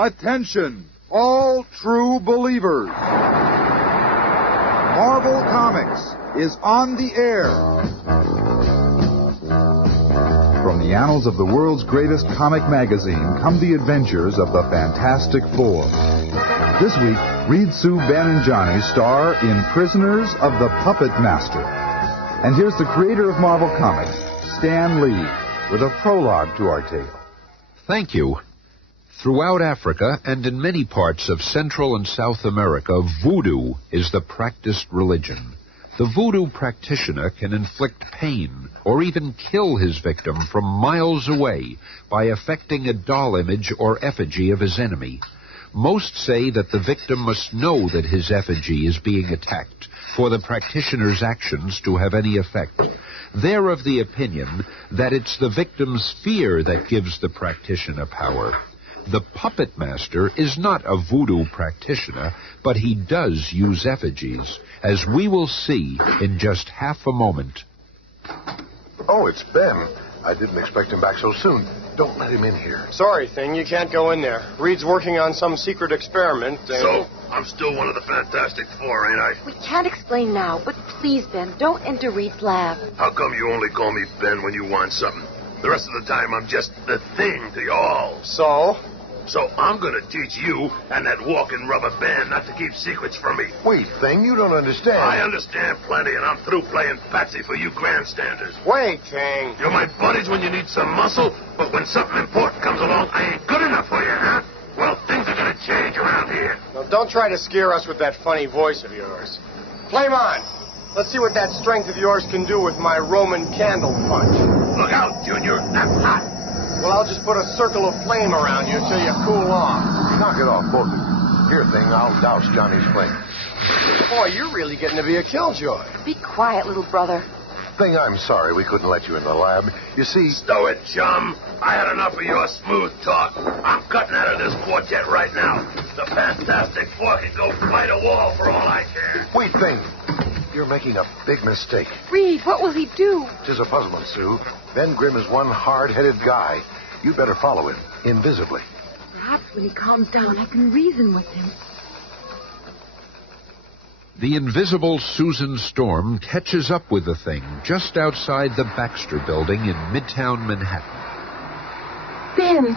Attention, all true believers. Marvel Comics is on the air. From the annals of the world's greatest comic magazine come the adventures of the Fantastic Four. This week, Reed, Sue, Ben, and Johnny star in Prisoners of the Puppet Master. And here's the creator of Marvel Comics, Stan Lee, with a prologue to our tale. Thank you. Throughout Africa and in many parts of Central and South America, voodoo is the practiced religion. The voodoo practitioner can inflict pain or even kill his victim from miles away by affecting a doll image or effigy of his enemy. Most say that the victim must know that his effigy is being attacked for the practitioner's actions to have any effect. They're of the opinion that it's the victim's fear that gives the practitioner power. The puppet master is not a voodoo practitioner, but he does use effigies, as we will see in just half a moment. Oh, it's Ben. I didn't expect him back so soon. Don't let him in here. Sorry, Thing, you can't go in there. Reed's working on some secret experiment. So, I'm still one of the Fantastic Four, ain't I? We can't explain now, but please, Ben, don't enter Reed's lab. How come you only call me Ben when you want something? The rest of the time, I'm just the Thing to y'all. So I'm gonna teach you and that walking rubber band not to keep secrets from me. Wait, Thing, you don't understand. I understand plenty, and I'm through playing patsy for you grandstanders. Wait, Thing. You're my buddies when you need some muscle, but when something important comes along, I ain't good enough for you, huh? Well, things are gonna change around here. Now, don't try to scare us with that funny voice of yours. Flame on. Let's see what that strength of yours can do with my Roman candle punch. Look out, Junior. That's hot. Well, I'll just put a circle of flame around you till you cool off. Knock it off, both of you. Here, Thing, I'll douse Johnny's flame. Boy, you're really getting to be a killjoy. Be quiet, little brother. Thing, I'm sorry we couldn't let you in the lab. You see... Stow it, chum. I had enough of your smooth talk. I'm cutting out of this quartet right now. The Fantastic Four can go fight a wall for all I care. Wait, Thing. You're making a big mistake. Reed, what will he do? 'Tis a puzzlement, Sue. Ben Grimm is one hard-headed guy. You better follow him, invisibly. Perhaps when he calms down, I can reason with him. The invisible Susan Storm catches up with the Thing just outside the Baxter Building in Midtown Manhattan. Ben,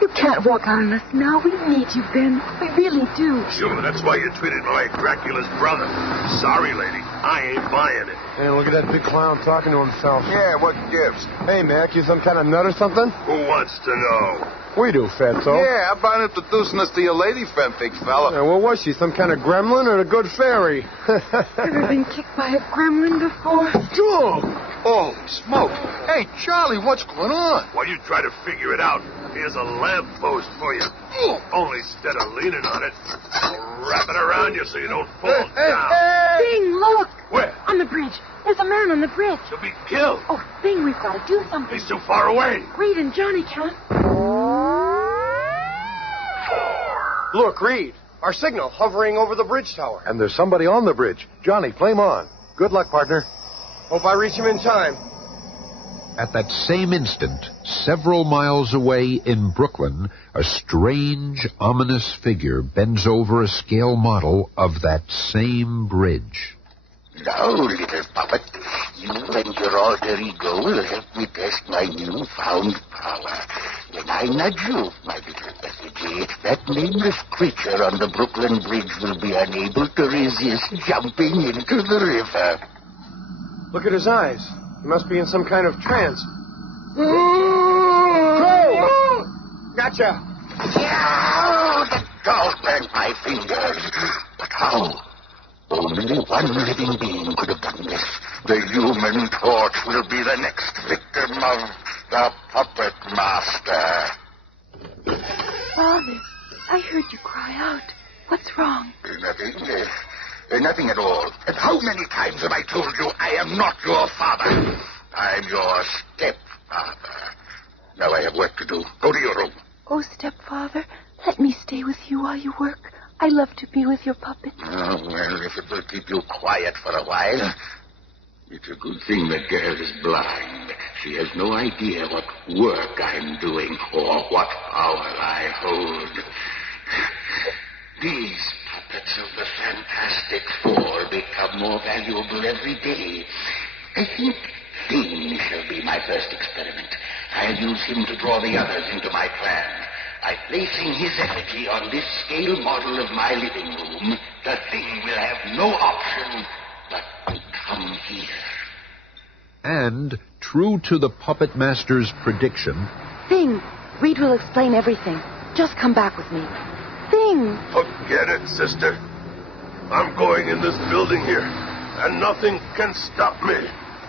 you can't walk out on us now. We need you, Ben. We really do. Sure, that's why you treated me like Dracula's brother. Sorry, lady. I ain't buying it. Hey, look at that big clown talking to himself. Yeah, what gives? Hey, Mac, you some kind of nut or something? Who wants to know? We do, Fatso. Yeah, how about introducing us to your lady friend, big fella? Yeah, what was she, some kind of gremlin or a good fairy? Ever been kicked by a gremlin before? Holy smoke. Hey, Charlie, what's going on? While you try to figure it out, here's a lamppost for you. Only instead of leaning on it, I'll wrap it around you so you don't fall down. Bing, look! Where? On the bridge. There's a man on the bridge. To be killed. Oh, Bing, we've got to do something. He's too far away. Reed and Johnny can't. Look, Reed, our signal hovering over the bridge tower. And there's somebody on the bridge. Johnny, flame on. Good luck, partner. Hope I reach him in time. At that same instant, several miles away in Brooklyn, a strange, ominous figure bends over a scale model of that same bridge. Now, little puppet, you and your alter ego will help me test my newfound power. When I nudge you, my little effigy, that nameless creature on the Brooklyn Bridge will be unable to resist jumping into the river. Look at his eyes. He must be in some kind of trance. Go! Gotcha! Yeah, the dog burned my fingers. But how? Only one living being could have done this. The Human Torch will be the next victim of the Puppet Master. Father, I heard you cry out. What's wrong? Nothing at all. And how many times have I told you I am not your father? I'm your stepfather. Now I have work to do. Go to your room. Oh, stepfather, let me stay with you while you work. I love to be with your puppet. Oh, well, if it will keep you quiet for a while. It's a good thing the girl is blind. She has no idea what work I'm doing or what power I hold. These puppets of the Fantastic Four become more valuable every day. I think Thing shall be my first experiment. I'll use him to draw the others into my plan. By placing his effigy on this scale model of my living room, the Thing will have no option but to come here. And, true to the puppet master's prediction... Thing, Reed will explain everything. Just come back with me. Thing! Forget it, sister. I'm going in this building here, and nothing can stop me.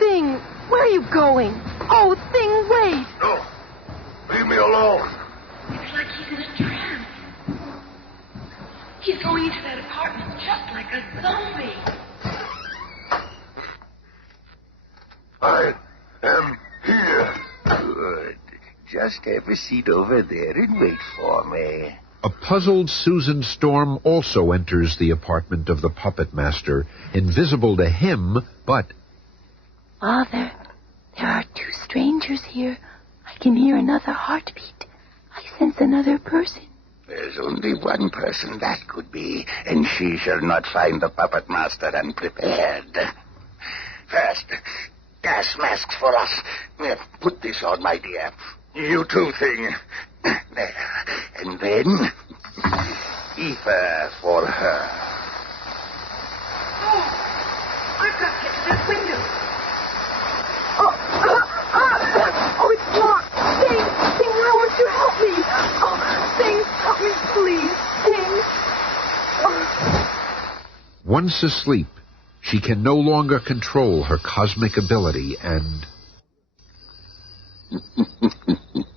Thing, where are you going? Oh, Thing, wait! No, leave me alone. It's like he's in a trance. He's going into that apartment just like a zombie. I am here. Good. Just have a seat over there and wait for me. A puzzled Susan Storm also enters the apartment of the puppet master, invisible to him, but... Father, there are two strangers here. I can hear another heartbeat. I sense another person. There's only one person that could be, and she shall not find the puppet master unprepared. First, gas masks for us. Put this on, my dear. You too, Thing. There. And then, ether for her. Oh, I've got to get to this window. Oh, it's locked. Thing, why won't you help me? Oh, Thing, help me, please. Thing. Once asleep, she can no longer control her cosmic ability and...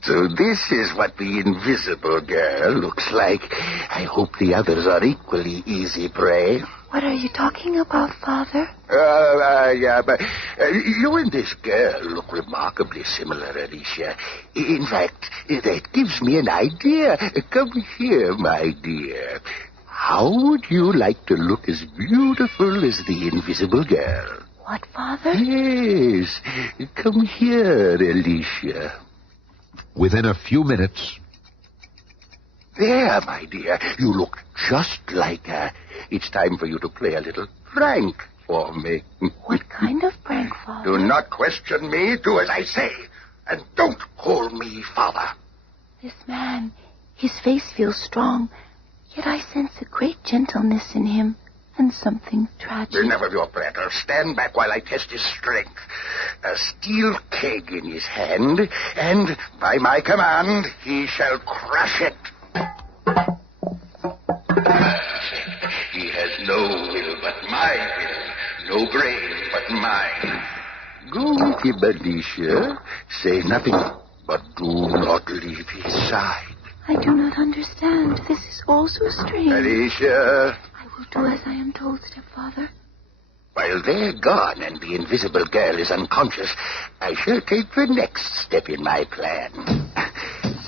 So this is what the invisible girl looks like. I hope the others are equally easy prey. What are you talking about, Father? Yeah, but you and this girl look remarkably similar, Alicia. In fact, that gives me an idea. Come here, my dear. How would you like to look as beautiful as the invisible girl? What, Father? Yes. Come here, Alicia. Within a few minutes... There, my dear. You look just like her. It's time for you to play a little prank for me. What kind of prank, Father? Do not question me. Do as I say. And don't call me Father. This man, his face feels strong, yet I sense a great gentleness in him and something tragic. Enough of your prattle. Stand back while I test his strength. A steel keg in his hand, and by my command, he shall crush it. He has no will but my will, no brain but mine. Go with him, Alicia. Say nothing, but do not leave his side. I do not understand. This is all so strange. Alicia. I will do as I am told, stepfather. While they're gone and the invisible girl is unconscious, I shall take the next step in my plan.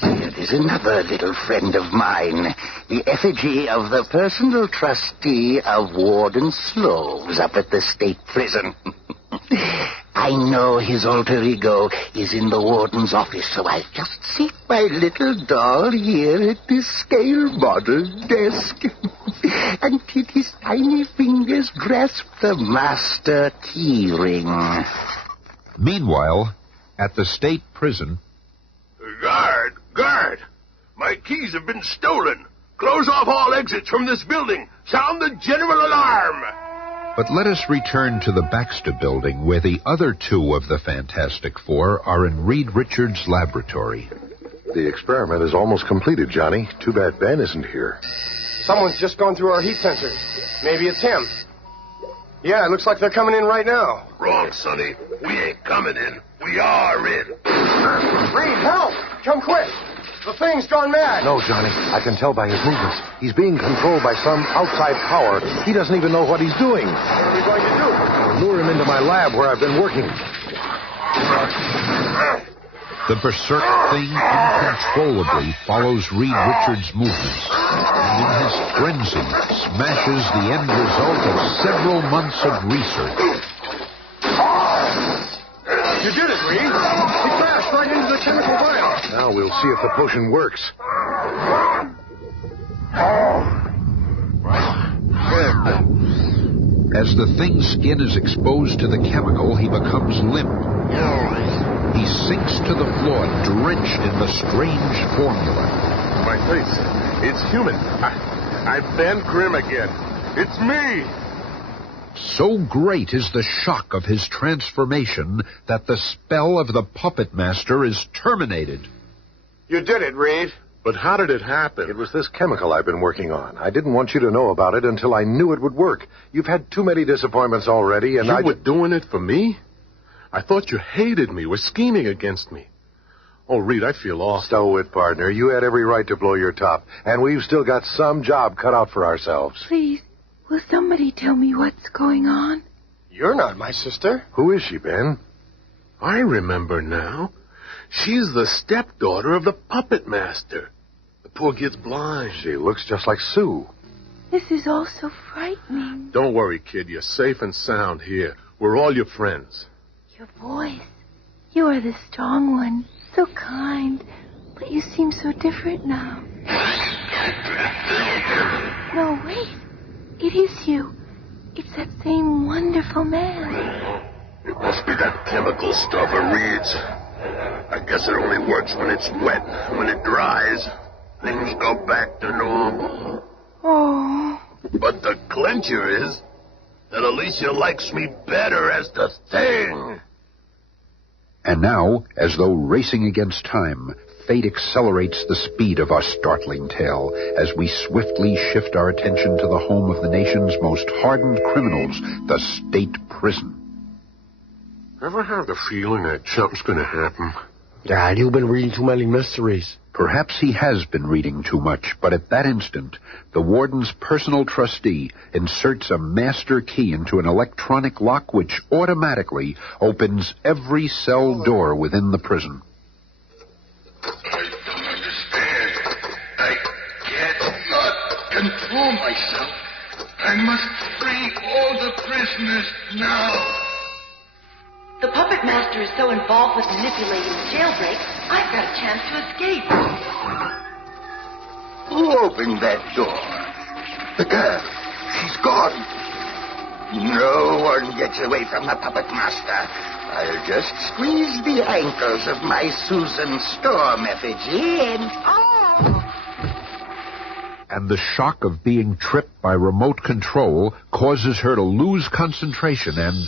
Here is another little friend of mine, the effigy of the personal trustee of Warden Sloves up at the state prison. I know his alter ego is in the warden's office, so I'll just sit my little doll here at this scale model desk. Until his tiny fingers grasp the master key ring. Meanwhile, at the state prison... Guard! My keys have been stolen. Close off all exits from this building. Sound the general alarm. But let us return to the Baxter building, where the other two of the Fantastic Four are in Reed Richards' laboratory. The experiment is almost completed, Johnny. Too bad Ben isn't here. Someone's just gone through our heat sensors. Maybe it's him. Yeah, it looks like they're coming in right now. Wrong, Sonny. We ain't coming in. We are in. Reed, help! Come quick! The thing's gone mad. No, Johnny. I can tell by his movements. He's being controlled by some outside power. He doesn't even know what he's doing. What are we going to do? Lure him into my lab where I've been working. The berserk thing uncontrollably follows Reed Richards' movements, and in his frenzy smashes the end result of several months of research. You did it, Reed. He crashed right into the chemical vial. Now we'll see if the potion works. As the thing's skin is exposed to the chemical, he becomes limp. He sinks to the floor, drenched in the strange formula. My face. It's human. I'm Ben Grimm again. It's me! So great is the shock of his transformation that the spell of the puppet master is terminated. You did it, Reed. But how did it happen? It was this chemical I've been working on. I didn't want you to know about it until I knew it would work. You've had too many disappointments already, and You were doing it for me? I thought you hated me, were scheming against me. Oh, Reed, I feel awful. Stow it, partner. You had every right to blow your top. And we've still got some job cut out for ourselves. Please, will somebody tell me what's going on? You're not my sister. Who is she, Ben? I remember now. She's the stepdaughter of the puppet master. The poor kid's blind. She looks just like Sue. This is all so frightening. Don't worry, kid. You're safe and sound here. We're all your friends. Your voice. You are the strong one. So kind. But you seem so different now. No, wait. It is you. It's that same wonderful man. It must be that chemical stuff of Reed's. I guess it only works when it's wet. When it dries, things go back to normal. Oh. But the clincher is that Alicia likes me better as the thing. And now, as though racing against time, fate accelerates the speed of our startling tale as we swiftly shift our attention to the home of the nation's most hardened criminals, the state prison. Ever have the feeling that something's going to happen? Dad, you've been reading too many mysteries. Perhaps he has been reading too much, but at that instant, the warden's personal trustee inserts a master key into an electronic lock which automatically opens every cell door within the prison. I don't understand. I cannot control myself. I must free all the prisoners now. The puppet master is so involved with manipulating the jailbreak, I've got a chance to escape. Who opened that door? The girl. She's gone. No one gets away from the puppet master. I'll just squeeze the ankles of my Susan Storm effigy and... And the shock of being tripped by remote control causes her to lose concentration and...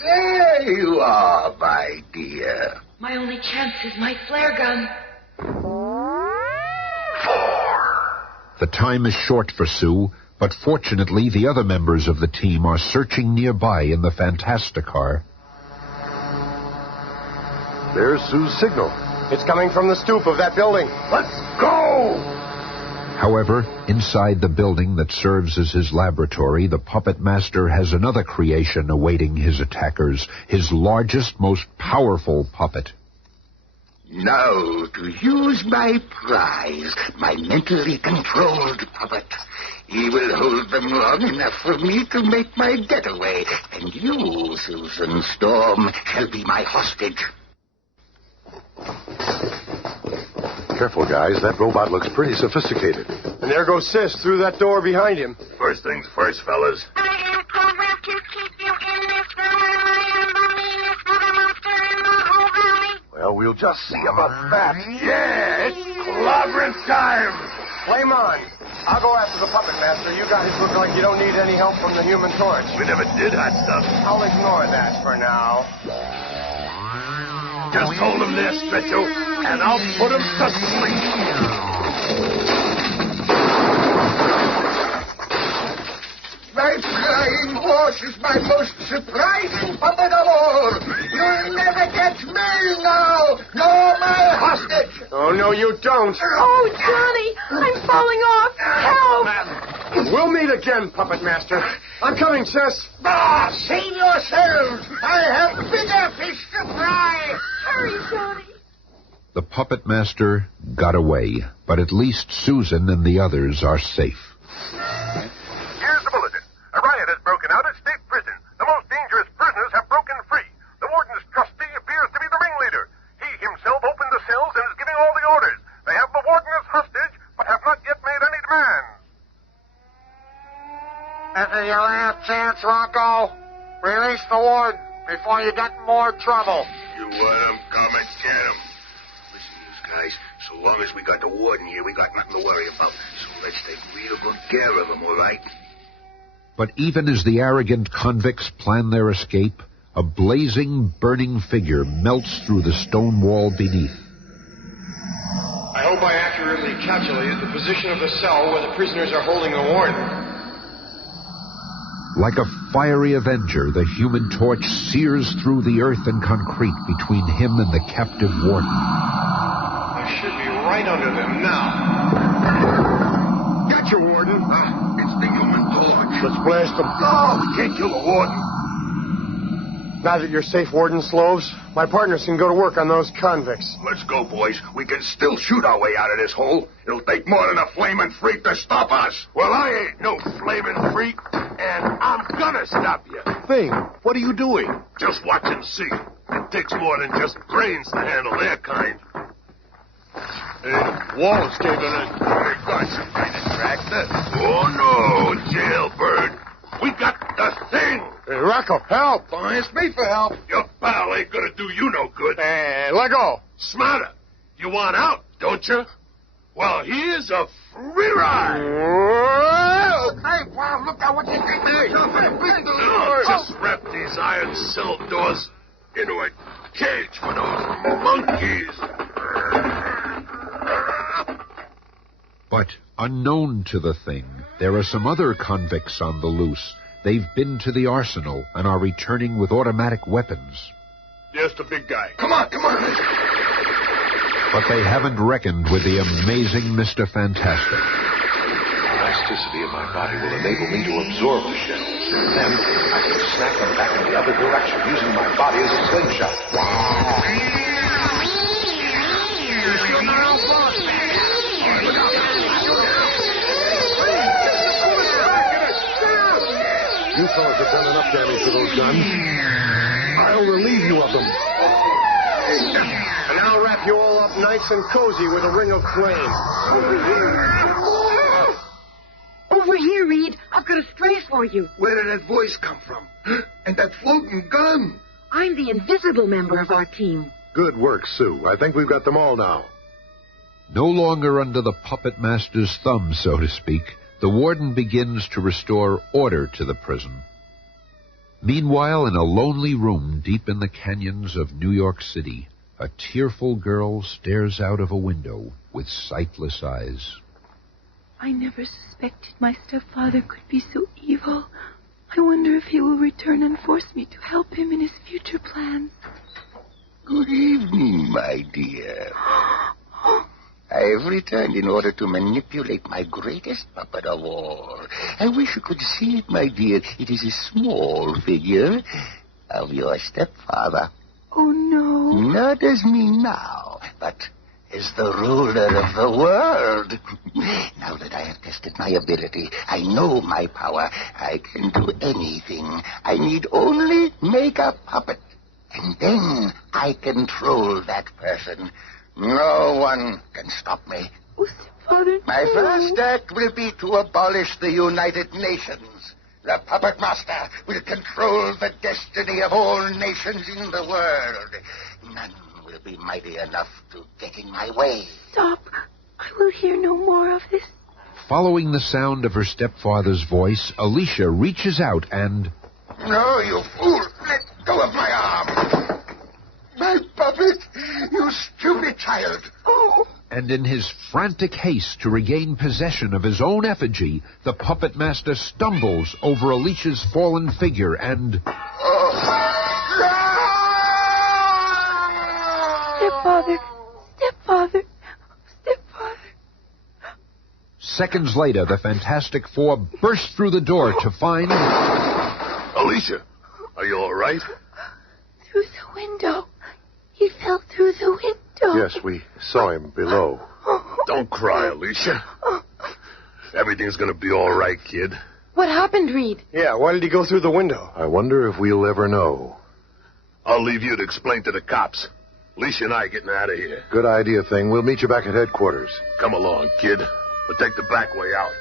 There you are, my dear. My only chance is my flare gun. The time is short for Sue, but fortunately the other members of the team are searching nearby in the Fantasticar. There's Sue's signal. It's coming from the stoop of that building. Let's go! However, inside the building that serves as his laboratory, the puppet master has another creation awaiting his attackers, his largest, most powerful puppet. Now to use my prize, my mentally controlled puppet. He will hold them long enough for me to make my getaway, and you, Susan Storm, shall be my hostage. Careful, guys. That robot looks pretty sophisticated. And there goes Sis through that door behind him. First things first, fellas. I am programmed to keep you in this valley. I am the meanest mother monster in the whole valley. Well, we'll just see about that. Yeah, it's clobbering time. Flame on. I'll go after the puppet master. You guys look like you don't need any help from the Human Torch. We never did hot stuff. I'll ignore that for now. Just hold him there, Stretcho, and I'll put him to sleep. My flying horse is my most surprising puppet of all. You'll never catch me now, nor my hostage. Oh, no, you don't. Oh, Johnny, I'm falling off. Help! We'll meet again, Puppet Master. I'm coming, Sis. Save yourselves. I have bigger fish to fry. Hurry, Johnny. The puppet master got away, but at least Susan and the others are safe. Here's the bulletin. A riot has broken out at State Prison. The most dangerous prisoners have broken free. The warden's trustee appears to be the ringleader. He himself opened the cells and is giving all the orders. They have the warden as hostage, but have not yet made any demands. At a your last chance, Rocco. Release the warden before you get in more trouble. You want him? Come and get him. Listen, you guys, so long as we got the warden here, we got nothing to worry about. So let's take real good care of him, all right? But even as the arrogant convicts plan their escape, a blazing, burning figure melts through the stone wall beneath. I hope I accurately calculated the position of the cell where the prisoners are holding the warden. Like a fiery avenger, the Human Torch sears through the earth and concrete between him and the captive warden. I should be right under them now. Gotcha, Warden. It's the Human Torch. Let's blast them. No, we can't kill the Warden. Now that you're safe, Warden Sloves, my partners can go to work on those convicts. Let's go, boys. We can still shoot our way out of this hole. It'll take more than a flaming freak to stop us. Well, I ain't no flaming freak, and I'm gonna stop you. Thing, what are you doing? Just watch and see. It takes more than just brains to handle their kind. Hey, the wall's caving in. We got some kind of tractor. Oh, no, jailbird. We got the thing. Hey, Rocco, help! Don't ask me for help. Your pal ain't gonna do you no good. Hey, let go. Smarter. You want out, don't you? Well, here's a free ride. Hey, pal, look out what you did there. Just wrap these iron cell doors into a cage for those monkeys. But unknown to the thing, there are some other convicts on the loose. They've been to the arsenal and are returning with automatic weapons. There's the big guy. Come on, come on. But they haven't reckoned with the amazing Mr. Fantastic. The elasticity of my body will enable me to absorb the shells. Then I can snap them back in the other direction using my body as a slingshot. You fellas have done enough damage to those guns. I'll relieve you of them. And I'll wrap you all up nice and cozy with a ring of flame. Over here, Reed. I've got a stray for you. Where did that voice come from? And that floating gun? I'm the invisible member of our team. Good work, Sue. I think we've got them all now. No longer under the puppet master's thumb, so to speak, the warden begins to restore order to the prison. Meanwhile, in a lonely room deep in the canyons of New York City, a tearful girl stares out of a window with sightless eyes. I never suspected my stepfather could be so evil. I wonder if he will return and force me to help him in his future plans. Good evening, my dear. I have returned in order to manipulate my greatest puppet of all. I wish you could see it, my dear. It is a small figure of your stepfather. Oh, no. Not as me now, but as the ruler of the world. Now that I have tested my ability, I know my power. I can do anything. I need only make a puppet. And then I control that person. No one can stop me. Oh, stepfather, My no. first act will be to abolish the United Nations. The puppet master will control the destiny of all nations in the world. None will be mighty enough to get in my way. Stop. I will hear no more of this. Following the sound of her stepfather's voice, Alicia reaches out and... No, you fool! Let go of my arm! My puppet! You stupid child! Oh! And in his frantic haste to regain possession of his own effigy, the puppet master stumbles over Alicia's fallen figure and... Stepfather, stepfather, stepfather. Seconds later, the Fantastic Four burst through the door to find... Alicia, are you all right? Through the window. He fell through the window. Yes, we saw him below. Don't cry, Alicia. Everything's gonna be all right, kid. What happened, Reed? Yeah, why did he go through the window? I wonder if we'll ever know. I'll leave you to explain to the cops. Alicia and I are getting out of here. Good idea, Thing. We'll meet you back at headquarters. Come along, kid. We'll take the back way out.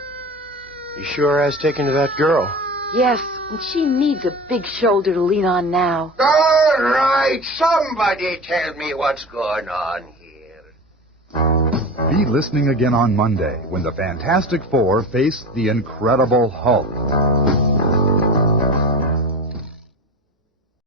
He sure has taken to that girl. Yes, and she needs a big shoulder to lean on now. All right, somebody tell me what's going on here. Be listening again on Monday when the Fantastic Four face the Incredible Hulk.